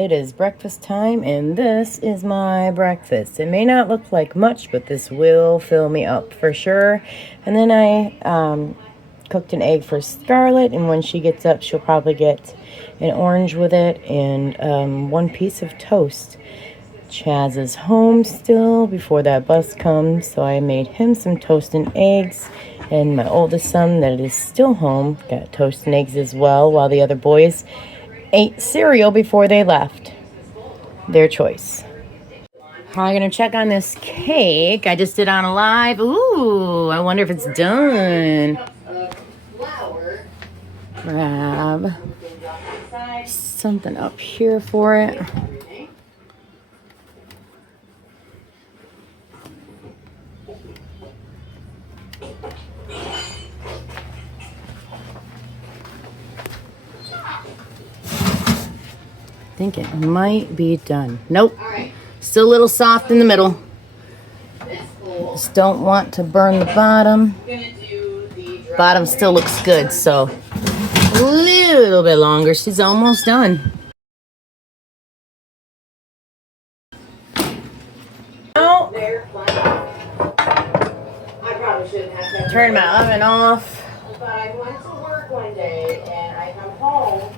it is breakfast time, and this is my breakfast. It may not look like much, but this will fill me up for sure. And then I cooked an egg for Scarlett, and when she gets up, she'll probably get an orange with it and one piece of toast. Chaz is home still before that bus comes, so I made him some toast and eggs. And my oldest son that is still home got toast and eggs as well, while the other boys ate cereal before they left. Their choice. I'm going to check on this cake. I just did on a live. Ooh, I wonder if it's done. Grab something up here for it. I think it might be done. Nope. Still a little soft in the middle. Just don't want to burn the bottom. Bottom still looks good, so a little bit longer. She's almost done. Oh. Turn my oven off. But I went to work one day and I come home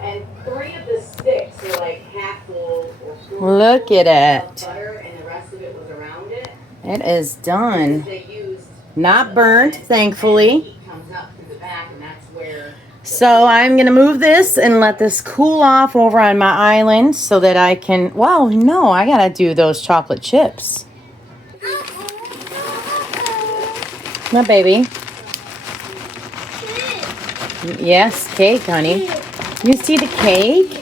and 3 of the sticks were like half full or full. Look at it. Butter and the rest of it was around it. It is done. They used Not burnt, thankfully. heat comes up through the back and that's where. So I'm going to move this and let this cool off over on my island so that I can, well, no, I got to do those chocolate chips. My baby. Yes, cake, honey. You see the cake?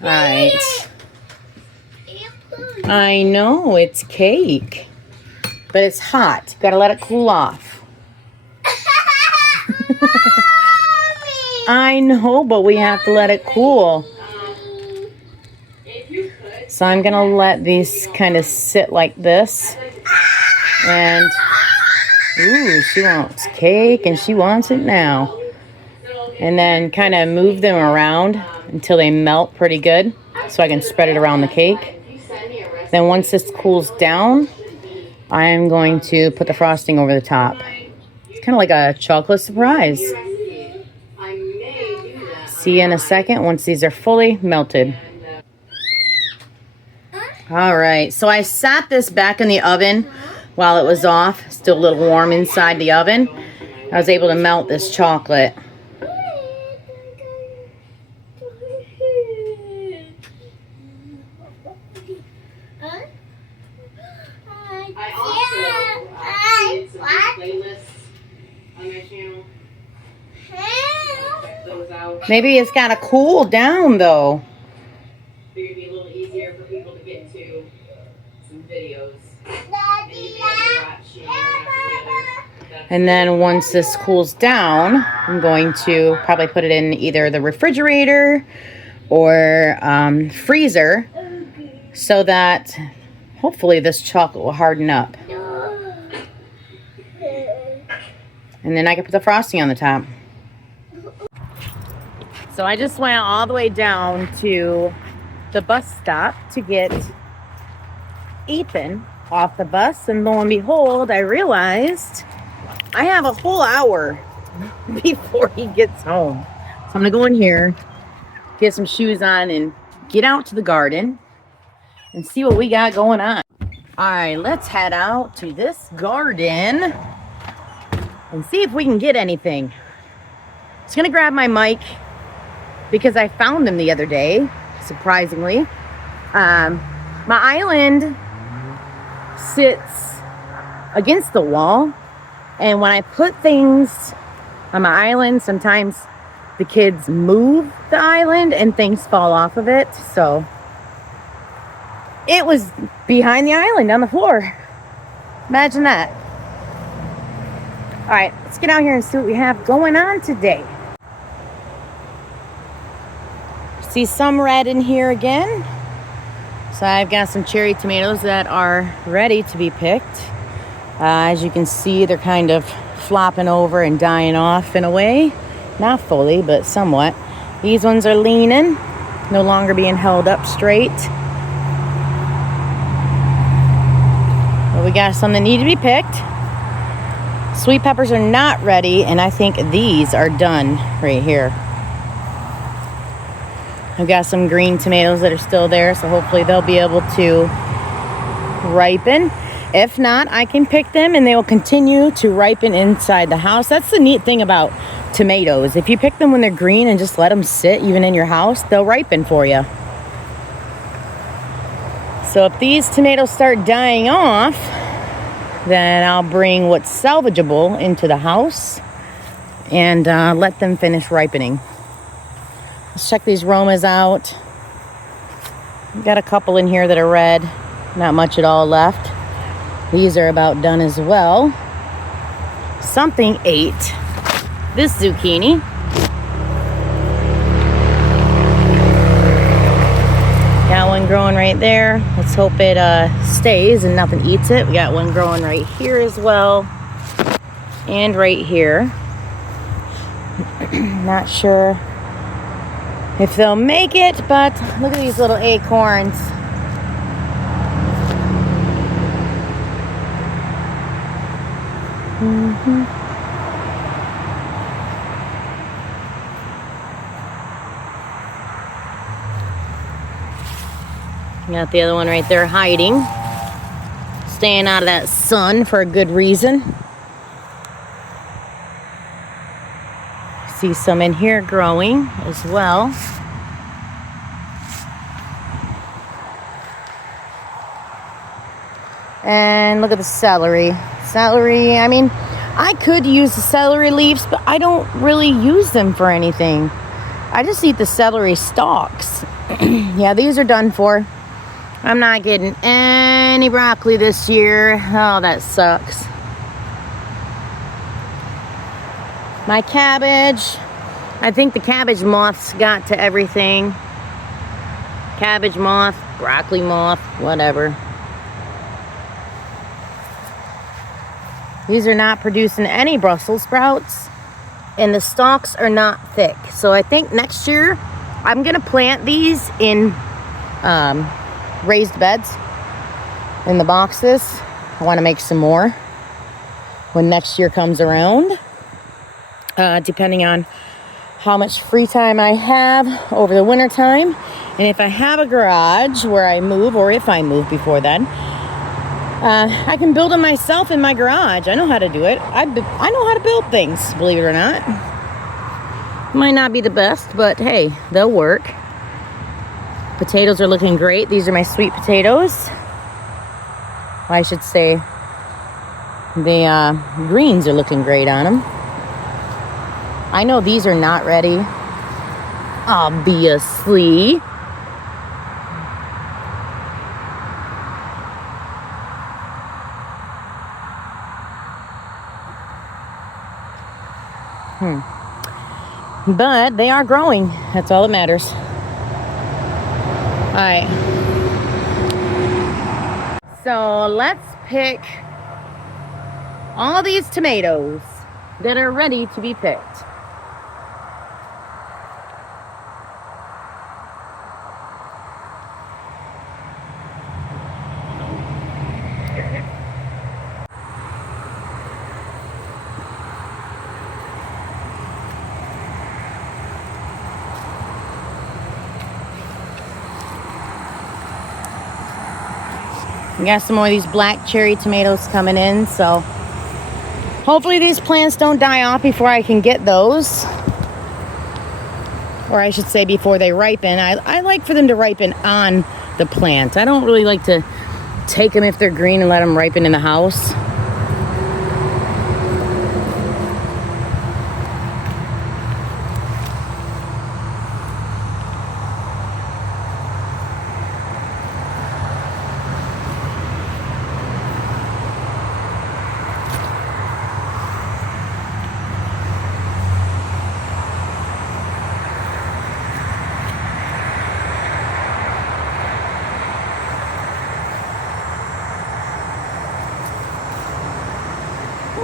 All right. I know, it's cake. But it's hot. Got to let it cool off. I know, but we have to let it cool. So I'm going to let these kind of sit like this. And, ooh, she wants cake and she wants it now. And then kind of move them around until they melt pretty good so I can spread it around the cake. Then once this cools down, I am going to put the frosting over the top. It's kind of like a chocolate surprise. See you in a second once these are fully melted. All right, so I sat this back in the oven while it was off, still a little warm inside the oven. I was able to melt this chocolate. I also created some playlists on my channel. Check those out. Maybe it's got to cool down though. Figured it'd be a little easier for people to get to some videos. And then once this cools down, I'm going to probably put it in either the refrigerator or freezer so that hopefully this chocolate will harden up. And then I can put the frosting on the top. So I just went all the way down to the bus stop to get Ethan off the bus, and lo and behold, I realized I have a whole hour before he gets home. So I'm gonna go in here, get some shoes on, and get out to the garden and see what we got going on. All right, let's head out to this garden and see if we can get anything. Just gonna grab my mic because I found them the other day, surprisingly. My island sits against the wall, and when I put things on my island, sometimes the kids move the island and things fall off of it. So it was behind the island on the floor. Imagine that. All right, let's get out here and see what we have going on today. See some red in here again. So I've got some cherry tomatoes that are ready to be picked. As you can see, they're kind of flopping over and dying off in a way. Not fully, but somewhat. These ones are leaning. no longer being held up straight. But we got some that need to be picked. Sweet peppers are not ready, and I think these are done right here. I've got some green tomatoes that are still there, so hopefully they'll be able to ripen. If not, I can pick them and they will continue to ripen inside the house. That's the neat thing about tomatoes. If you pick them when they're green and just let them sit even in your house, they'll ripen for you. So if these tomatoes start dying off, then I'll bring what's salvageable into the house and let them finish ripening. Let's check these Romas out. We've got a couple in here that are red. Not much at all left. These are about done as well. Something ate this zucchini. Got one growing right there. Let's hope it stays and nothing eats it. We got one growing right here as well. And right here. Not sure if they'll make it, but look at these little acorns. Got the other one right there hiding. Staying out of that sun for a good reason. See some in here growing as well. And look at the celery. Celery, I mean, I could use the celery leaves, but I don't really use them for anything. I just eat the celery stalks. Yeah, these are done for. I'm not getting any broccoli this year. Oh, that sucks. My cabbage. I think the cabbage moths got to everything. Cabbage moth, broccoli moth, whatever. These are not producing any Brussels sprouts, and the stalks are not thick. So I think next year I'm gonna plant these in raised beds in the boxes. I want to make some more when next year comes around, depending on how much free time I have over the winter time, and if I have a garage where I move, or if I move before then. I can build them myself in my garage. I know how to do it. I know how to build things, believe it or not. Might not be the best, but hey, they'll work. Potatoes are looking great. These are my sweet potatoes. I should say the greens are looking great on them. I know these are not ready, obviously. But they are growing. That's all that matters. All right. So let's pick all these tomatoes that are ready to be picked. We got some more of these black cherry tomatoes coming in, so hopefully these plants don't die off before I can get those. Or I should say before they ripen. I like for them to ripen on the plant. I don't really like to take them if they're green and let them ripen in the house.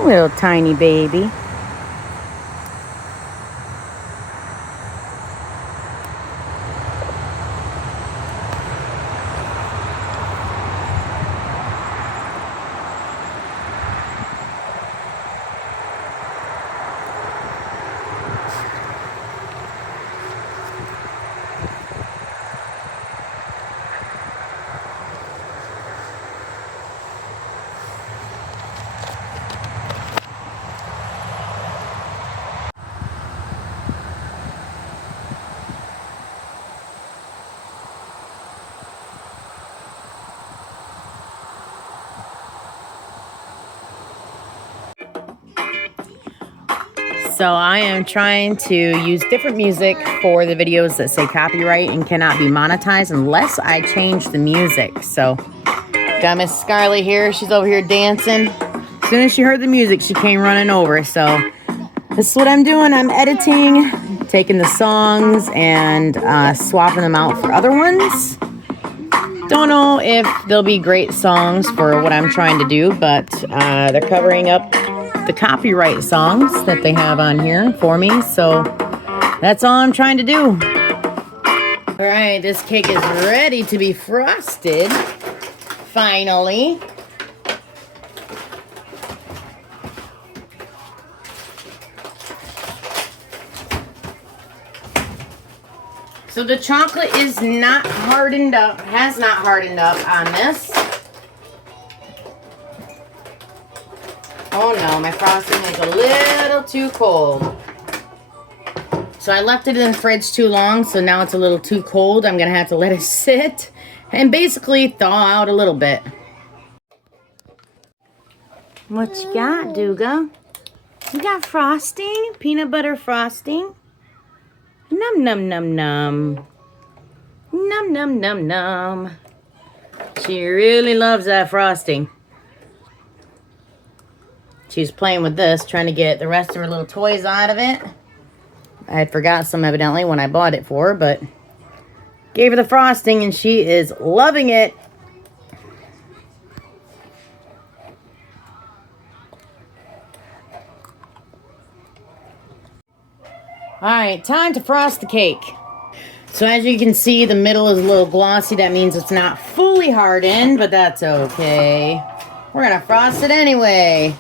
Little tiny baby. So I am trying to use different music for the videos that say copyright and cannot be monetized unless I change the music. So got Miss Scarlett here. She's over here dancing. As soon as she heard the music, she came running over. So this is what I'm doing. I'm editing, taking the songs and swapping them out for other ones. Don't know if they'll be great songs for what I'm trying to do, but they're covering up the copyright songs that they have on here for me. So that's all I'm trying to do. All right, this cake is ready to be frosted. Finally. So the chocolate is not hardened up, has not hardened up on this. Oh no, my frosting is a little too cold. So I left it in the fridge too long, so now it's a little too cold. I'm gonna have to let it sit and basically thaw out a little bit. What you got, Duga? You got frosting? Peanut butter frosting? Num num num num. Num num num num. She really loves that frosting. She's playing with this, trying to get the rest of her little toys out of it. I had forgot some evidently when I bought it for her, but gave her the frosting and she is loving it. Alright, time to frost the cake. So as you can see, the middle is a little glossy. That means it's not fully hardened, but that's okay. We're gonna frost it anyway.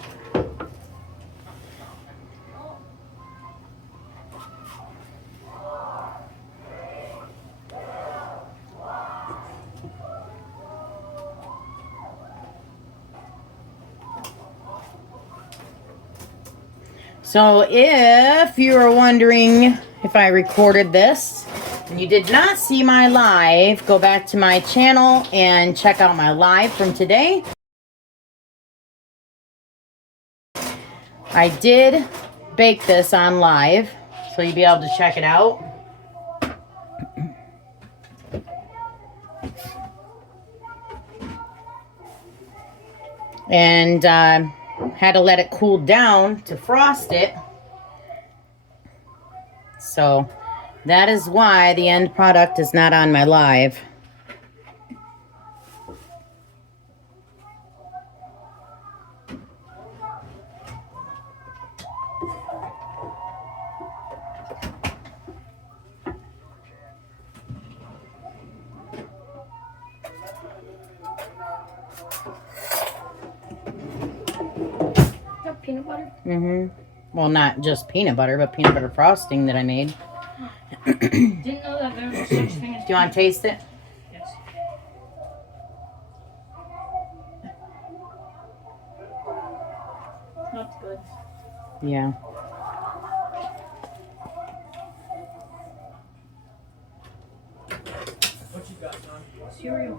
So if you were wondering if I recorded this and you did not see my live, go back to my channel and check out my live from today. I did bake this on live, so you'll be able to check it out. And had to let it cool down to frost it. So that is why the end product is not on my live. Peanut butter? Mm-hmm. Well, not just peanut butter, but peanut butter frosting that I made. Didn't know that there was such thing as. Do you want to taste it? Yes. That's good. Yeah. What you got, son? Cereal.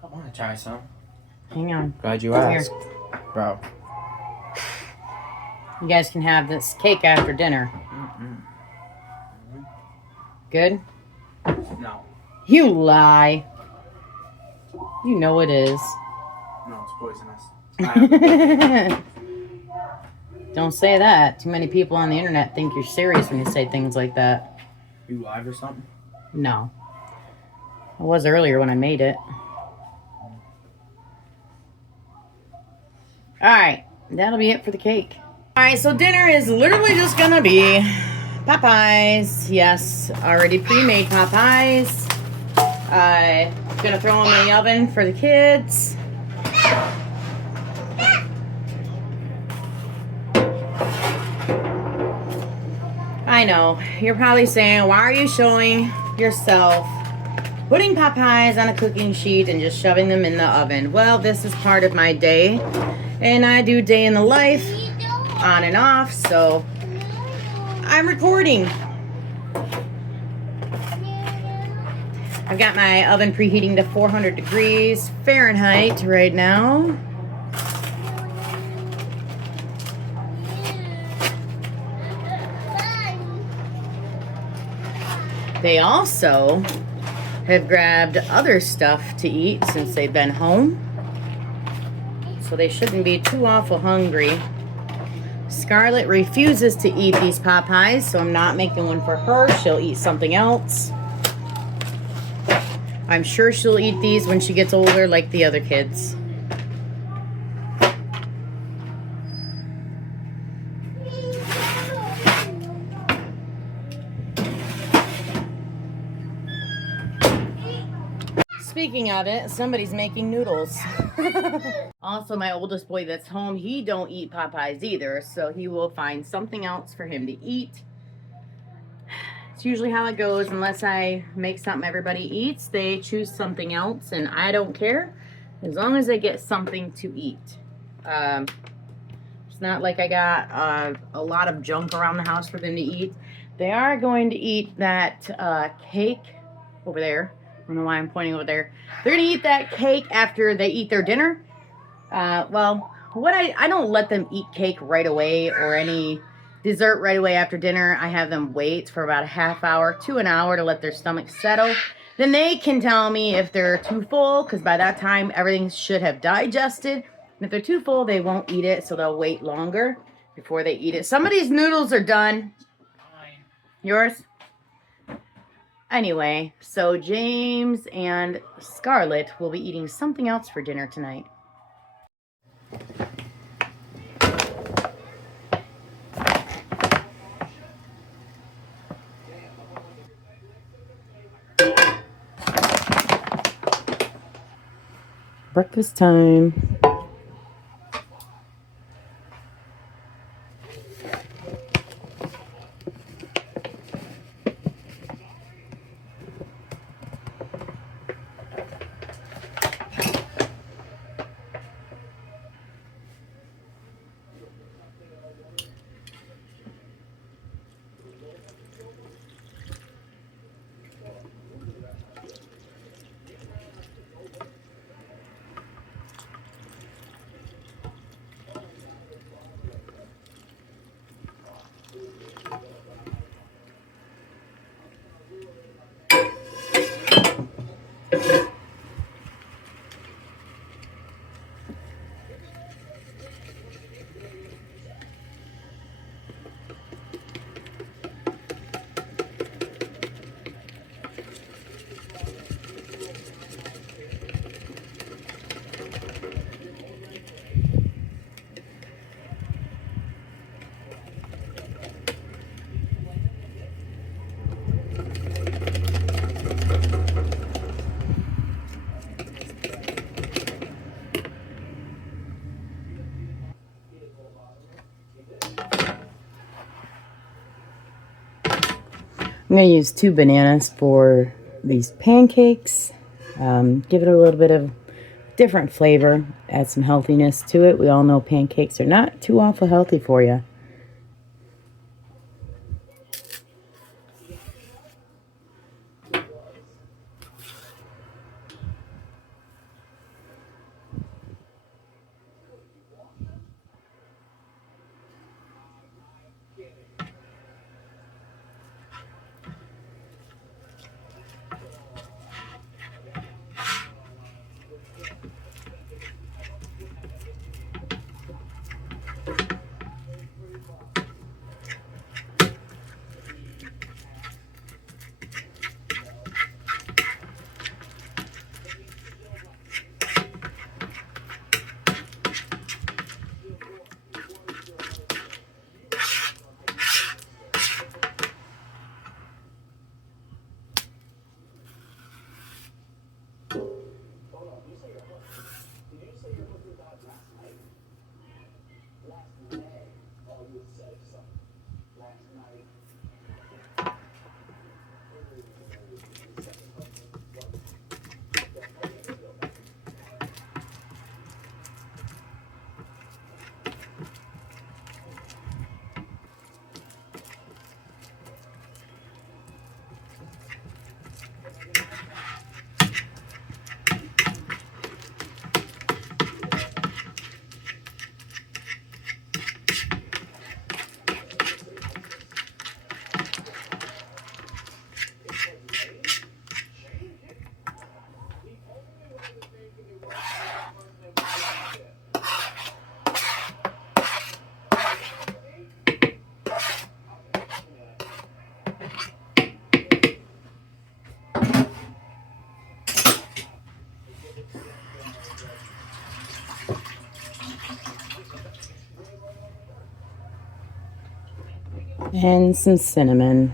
I want to try some. Hang on. Glad you Here. asked. Bro. You guys can have this cake after dinner. Good? No. You lie. You know it is. No, it's poisonous. Don't say that. Too many people on the internet think you're serious when you say things like that. You live or something? No. I was earlier when I made it. Alright, that'll be it for the cake. Alright, so dinner is literally just gonna be Popeyes. Yes, already pre-made Popeyes. Gonna throw them in the oven for the kids. I know, you're probably saying, why are you showing yourself putting Popeyes on a cooking sheet and just shoving them in the oven? Well, this is part of my day, and I do day in the life on and off, so I'm recording. I've got my oven preheating to 400 degrees Fahrenheit right now. They also have grabbed other stuff to eat since they've been home. So they shouldn't be too awful hungry. Scarlett refuses to eat these Popeyes, so I'm not making one for her. She'll eat something else. I'm sure she'll eat these when she gets older like the other kids. Speaking of it, somebody's making noodles. Also, my oldest boy that's home, he don't eat Popeyes either, so he will find something else for him to eat. It's usually how it goes. Unless I make something everybody eats, they choose something else, and I don't care as long as they get something to eat. It's not like I got a lot of junk around the house for them to eat. They are going to eat that cake over there. I don't know why I'm pointing over there. They're going to eat that cake after they eat their dinner. Well, I don't let them eat cake right away or any dessert right away after dinner. I have them wait for about a half hour to an hour to let their stomach settle. Then they can tell me if they're too full, because by that time everything should have digested. And if they're too full, they won't eat it, so they'll wait longer before they eat it. Some of these noodles are done. Yours? Anyway, so James and Scarlett will be eating something else for dinner tonight. Breakfast time. I'm going to use 2 bananas for these pancakes. Give it a little bit of different flavor, add some healthiness to it. We all know pancakes are not too awful healthy for you. And some cinnamon.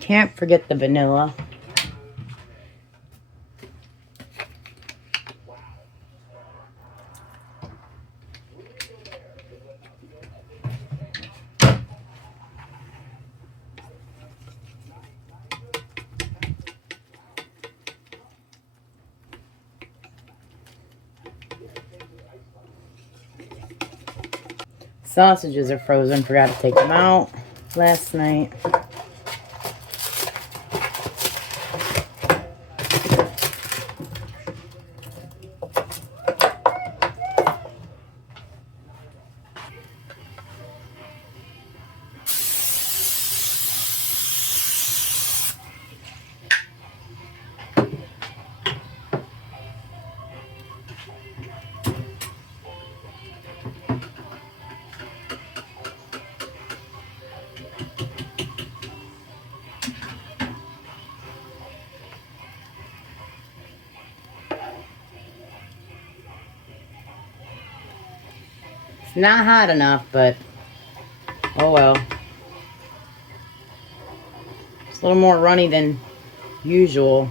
Can't forget the vanilla. Sausages are frozen. Forgot to take them out last night. It's not hot enough, but oh well. It's a little more runny than usual.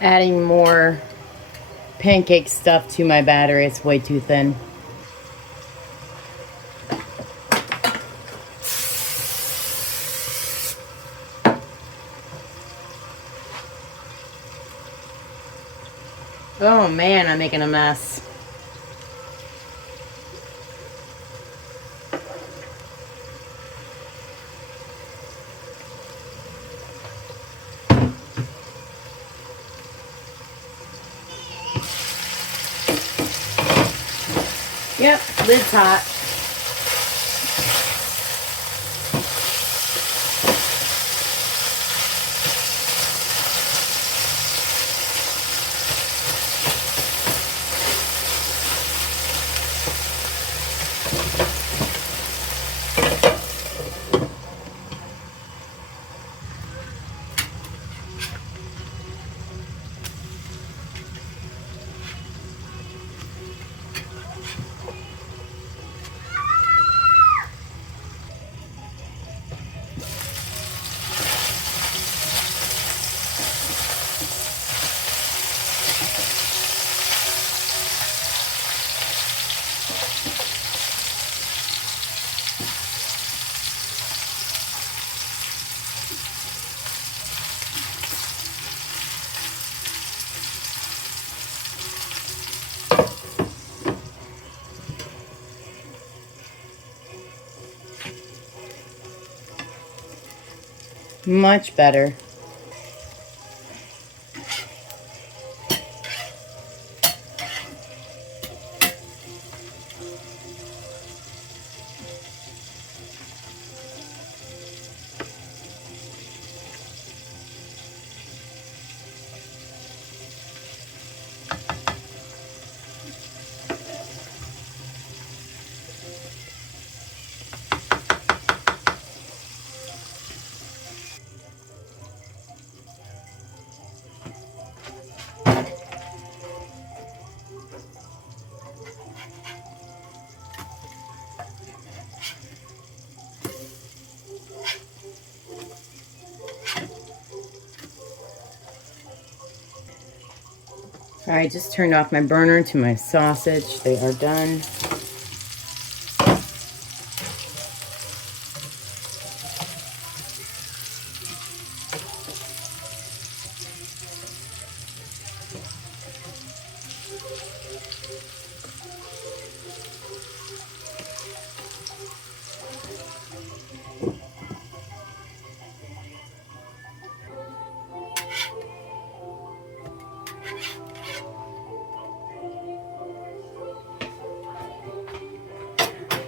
Adding more pancake stuff to my batter. It's way too thin. Oh man, I'm making a mess. Yep, lid's hot. Much better. I just turned off my burner to my sausage. They are done.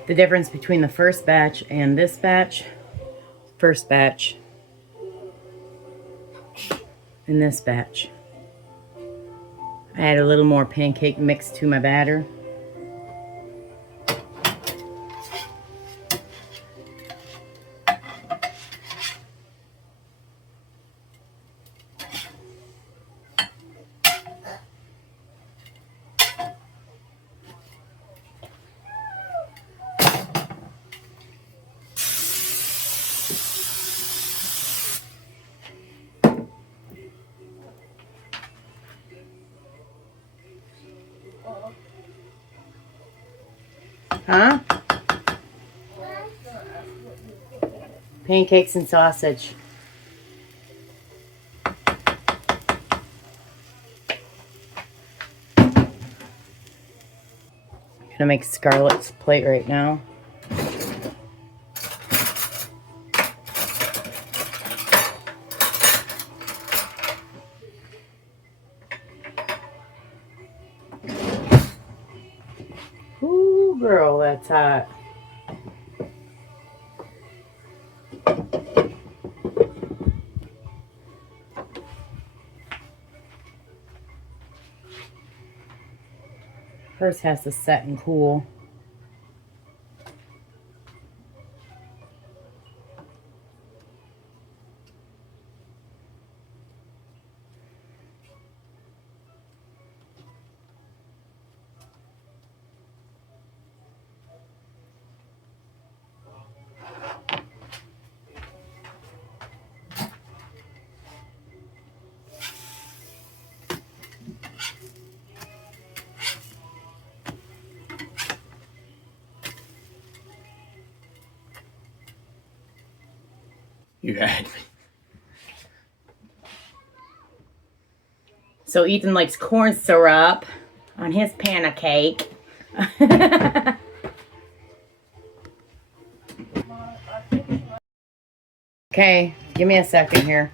The difference between the first batch and this batch, first batch and this batch. I add a little more pancake mix to my batter. Huh? Pancakes and sausage. Gonna make Scarlett's plate right now. Ooh, girl, that's hot. Hers has to set and cool. You had me. So Ethan likes corn syrup on his pancake. Okay, give me a second here.